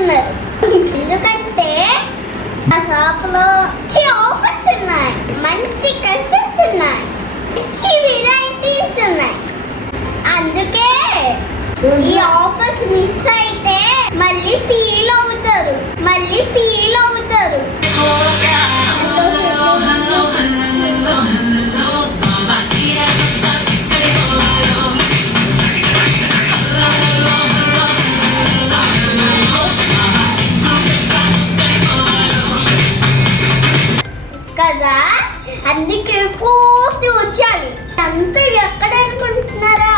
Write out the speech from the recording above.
చేస్తున్నారు. ఎందుకంటే ఆ షాప్లో మంచి ఆఫర్స్ ఉన్నాయి, మంచి కలెక్షన్స్ ఉన్నాయి, మంచి వెరైటీస్ ఉన్నాయి. అందుకే ఈ ఆఫర్స్ మిస్ అయితే మళ్ళీ ఫీల్ అవుతారు. కదా, అందుకే పోస్ట్ వచ్చాలి. అంతా ఎక్కడ అనుకుంటున్నారా?